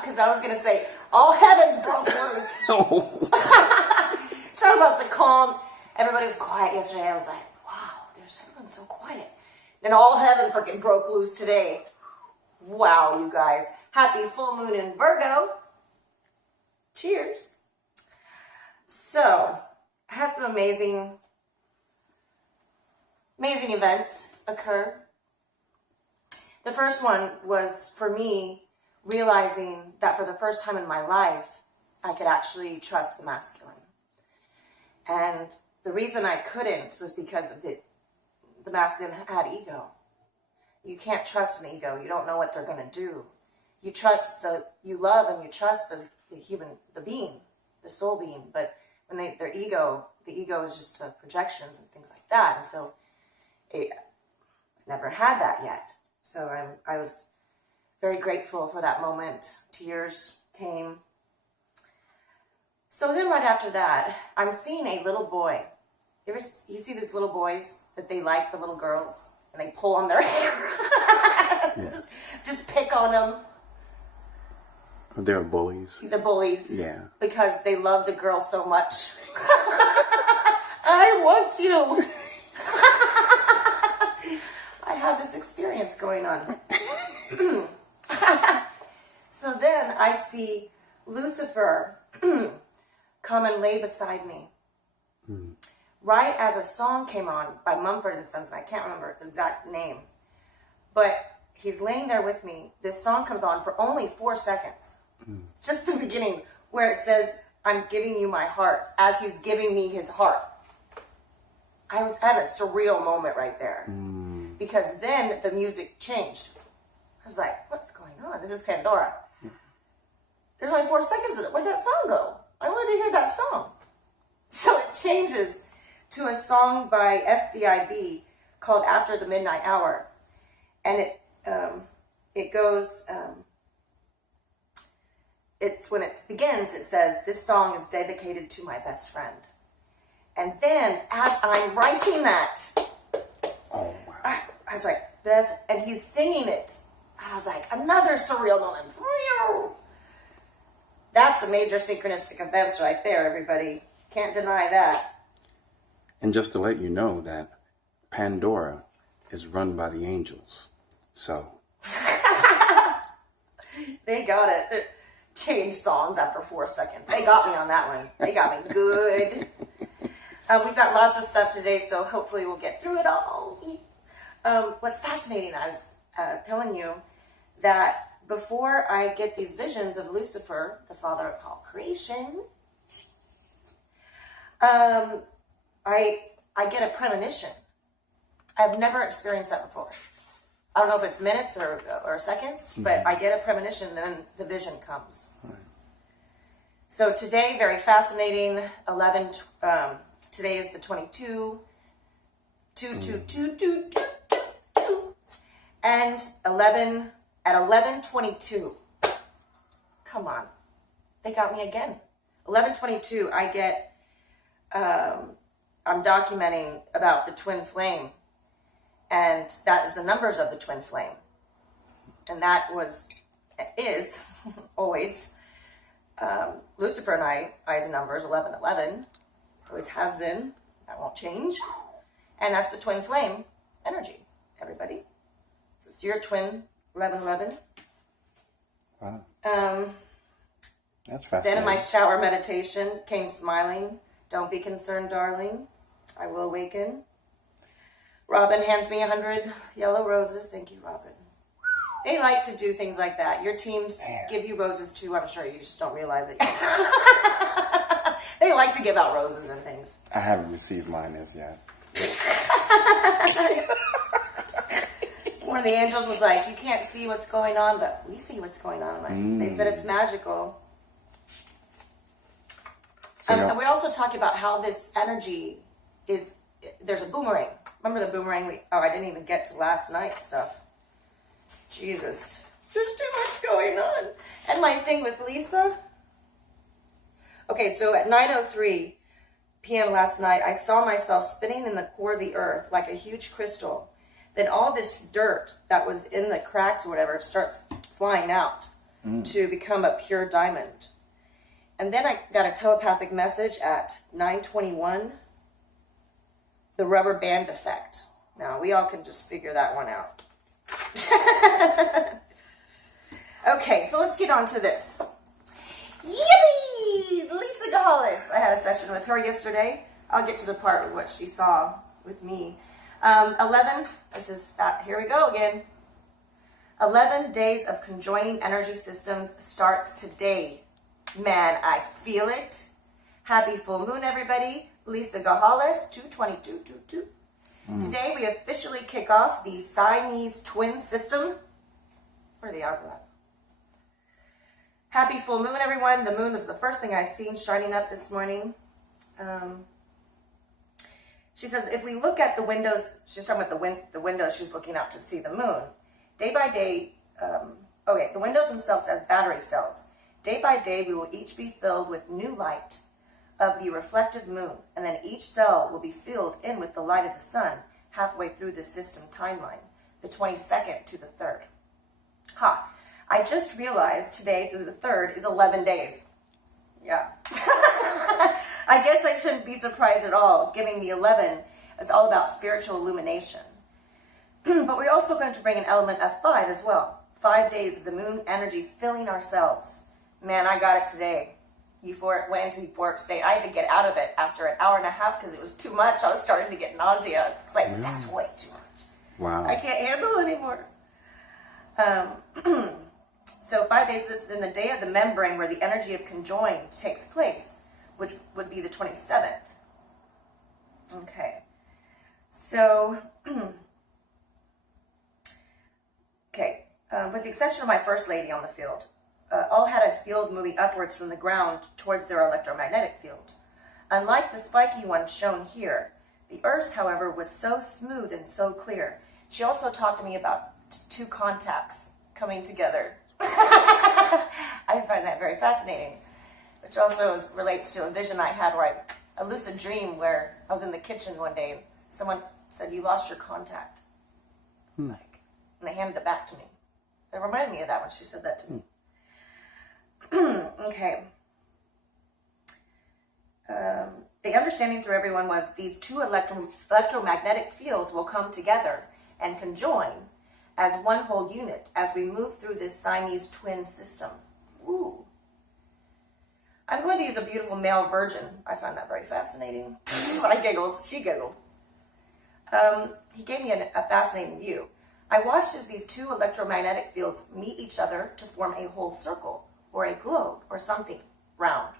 because I was going to say, all heavens broke loose. Talk about the calm. Everybody was quiet yesterday. I was like, wow, everyone's so quiet. Then all heaven freaking broke loose today. Wow, you guys. Happy full moon in Virgo. Cheers. So, I had some amazing events occur. The first one was, for me, realizing that for the first time in my life, I could actually trust the masculine. And the reason I couldn't was because of the masculine had ego. You can't trust an ego. You don't know what they're going to do. You trust you love and you trust the being, the soul being. But when the ego is just projections and things like that. And so I never had that yet. So I was very grateful for that moment. Tears came. So then right after that, I'm seeing a little boy. You see these little boys that they like the little girls and they pull on their hair. Yeah. Just pick on them. They're bullies. The bullies. Yeah. Because they love the girl so much. I want you. I have this experience going on. So then I see Lucifer come and lay beside me. Right as a song came on by Mumford & Sons, and I can't remember the exact name, but he's laying there with me. This song comes on for only 4 seconds. Just the beginning, where it says, I'm giving you my heart, as he's giving me his heart. I was at a surreal moment right there. Because then the music changed. I was like, what's going on? This is Pandora. There's only 4 seconds of it. Where'd that song go? I wanted to hear that song. So it changes to a song by SDIB called After the Midnight Hour. And it goes, it's when it begins, it says, this song is dedicated to my best friend. And then as I'm writing that, oh my. I was like, best, and he's singing it. I was like, another surreal moment. That's a major synchronistic events right there, everybody. Can't deny that. And just to let you know that Pandora is run by the angels. So. They got it. They changed songs after 4 seconds. They got me on that one. They got me good. We've got lots of stuff today, so hopefully we'll get through it all. What's fascinating, I was telling you that before I get these visions of Lucifer, the father of all creation, I get a premonition. I've never experienced that before. I don't know if it's minutes or seconds, but I get a premonition and then the vision comes. Right. So today, very fascinating, today is the 22, 2, 2, 2, 2, 2, 2, and 11, at 11:22. Come on. They got me again. 11:22, I get, I'm documenting about the twin flame. And that is the numbers of the twin flame. And that is always Lucifer and I's numbers, 1111. Always has been. That won't change. And that's the twin flame energy, everybody. So it's your twin, 1111. Wow. That's fascinating. Then in my shower meditation, came smiling. Don't be concerned, darling. I will awaken. Robin hands me 100 yellow roses. Thank you, Robin. They like to do things like that. Your teams give you roses too. I'm sure you just don't realize it yet. They like to give out roses and things. I haven't received mine as yet. One of the angels was like, you can't see what's going on, but we see what's going on. Like, they said it's magical. So and we're also talking about how this energy is, there's a boomerang. Remember the boomerang? I didn't even get to last night's stuff. Jesus. There's too much going on. And my thing with Lisa. Okay, so at 9:03 p.m. last night, I saw myself spinning in the core of the earth like a huge crystal. Then all this dirt that was in the cracks or whatever starts flying out. to become a pure diamond. And then I got a telepathic message at 9:21, the rubber band effect. Now, we all can just figure that one out. Okay, so let's get on to this. Yippee! Lisa Gahalis. I had a session with her yesterday. I'll get to the part of what she saw with me. 11, here we go again. 11 days of conjoining energy systems starts today. Man, I feel it. Happy full moon, everybody. Lisa Gahalis, 22222. Today we officially kick off the Siamese twin system. What are the odds of that? Happy full moon, everyone. The moon was the first thing I seen shining up this morning. She says, if we look at the windows, she's talking about the windows she's looking out to see the moon. Day by day, the windows themselves as battery cells. Day by day, we will each be filled with new light of the reflective moon, and then each cell will be sealed in with the light of the sun halfway through the system timeline, the 22nd to the 3rd. I just realized today through the 3rd is 11 days. Yeah. I guess I shouldn't be surprised at all, given the 11 is all about spiritual illumination. But we're also going to bring an element of 5 as well. 5 days of the moon energy filling ourselves. Man, I got it today. Went into euphoric state. I had to get out of it after an hour and a half because it was too much. I was starting to get nausea. It's like, that's way too much. Wow. I can't handle it anymore. So 5 days, then the day of the membrane where the energy of conjoin takes place, which would be the 27th. Okay. So, with the exception of my first lady on the field, all had a field moving upwards from the ground towards their electromagnetic field. Unlike the spiky one shown here, the Earth's, however, was so smooth and so clear. She also talked to me about two contacts coming together. I find that very fascinating, which also relates to a vision I had a lucid dream where I was in the kitchen one day and someone said, you lost your contact. I was like, and they handed it back to me. It reminded me of that when she said that to me. Okay. The understanding through everyone was these two electromagnetic fields will come together and conjoin as one whole unit as we move through this Siamese twin system. Ooh. I'm going to use a beautiful male virgin. I find that very fascinating. I giggled. She giggled. He gave me a fascinating view. I watched as these two electromagnetic fields meet each other to form a whole circle, or a globe, or something round.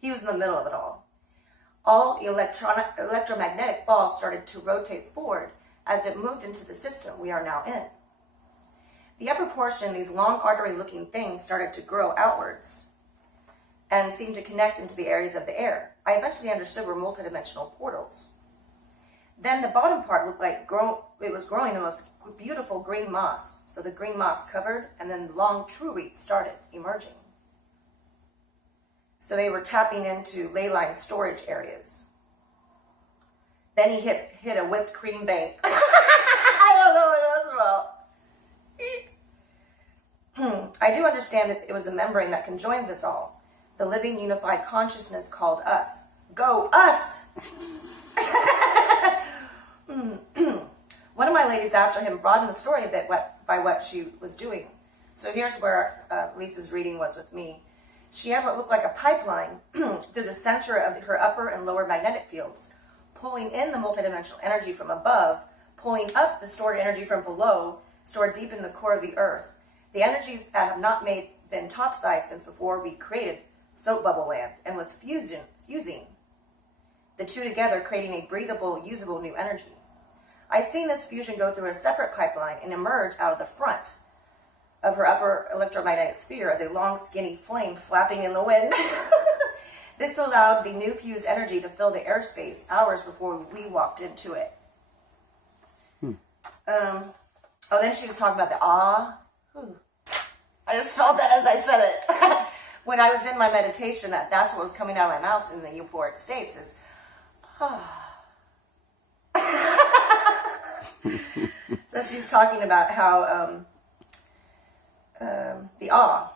He was in the middle of it all. All electromagnetic balls started to rotate forward as it moved into the system we are now in. The upper portion, these long artery-looking things, started to grow outwards and seemed to connect into the areas of the air. I eventually understood were multidimensional portals. Then the bottom part looked like it was growing the most beautiful green moss. So the green moss covered, and then the long true roots started emerging. So they were tapping into ley line storage areas. Then he hit a whipped cream bank. I don't know what that's about. I do understand that it was the membrane that conjoins us all. The living unified consciousness called us. Go us! One of my ladies after him broadened the story a bit by what she was doing. So here's where Lisa's reading was with me. She had what looked like a pipeline through the center of her upper and lower magnetic fields, pulling in the multidimensional energy from above, pulling up the stored energy from below, stored deep in the core of the earth. The energies that have not been topside since before we created soap bubble land, and was fusing the two together, creating a breathable, usable new energy. I've seen this fusion go through a separate pipeline and emerge out of the front of her upper electromagnetic sphere as a long, skinny flame flapping in the wind. This allowed the new fused energy to fill the airspace hours before we walked into it. Then she was talking about the awe. I just felt that as I said it. When I was in my meditation, that's what was coming out of my mouth in the euphoric states is, So she's talking about how the awe.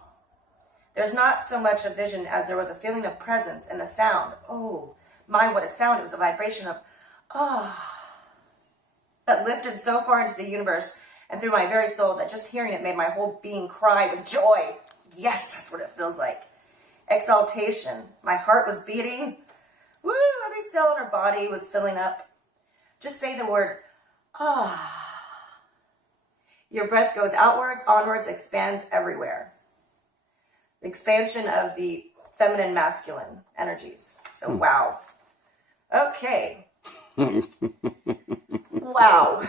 There's not so much a vision as there was a feeling of presence and a sound. Oh, my, what a sound. It was a vibration of, that lifted so far into the universe and through my very soul that just hearing it made my whole being cry with joy. Yes, that's what it feels like. Exaltation. My heart was beating. Woo, every cell in her body was filling up. Just say the word, Your breath goes outwards, onwards, expands everywhere. The expansion of the feminine, masculine energies. So, wow. Okay. Wow.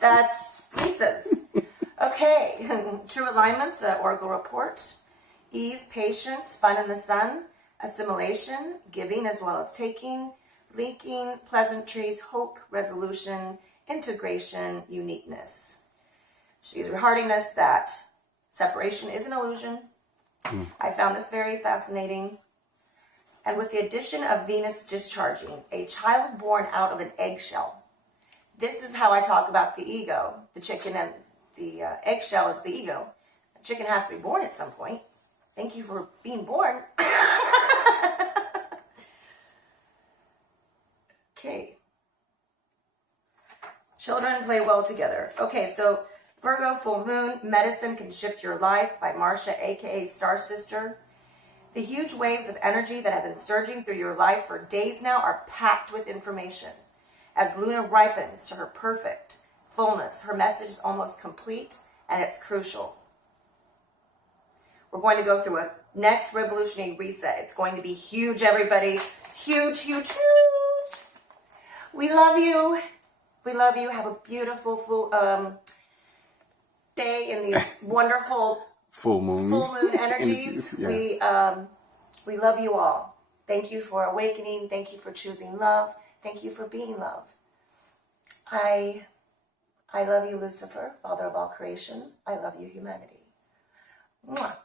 That's Lisa's. Okay. True alignments, Oracle report. Ease, patience, fun in the sun, assimilation, giving as well as taking, linking, pleasantries, hope, resolution, integration, uniqueness. She's hearting us that separation is an illusion. I found this very fascinating. And with the addition of Venus discharging, a child born out of an eggshell. This is how I talk about the ego. The chicken and the eggshell is the ego. The chicken has to be born at some point. Thank you for being born. Okay. Children play well together. Okay, so Virgo full moon, medicine can shift your life by Marsha, aka Star Sister. The huge waves of energy that have been surging through your life for days now are packed with information. As Luna ripens to her perfect fullness, her message is almost complete and it's crucial. We're going to go through a next revolutionary reset. It's going to be huge, everybody. Huge, huge, huge. We love you. We love you. Have a beautiful full day in the wonderful full moon energies. Yeah. We love you all. Thank you for awakening. Thank you for choosing love. Thank you for being love. I love you, Lucifer, Father of all creation. I love you, humanity. Mwah.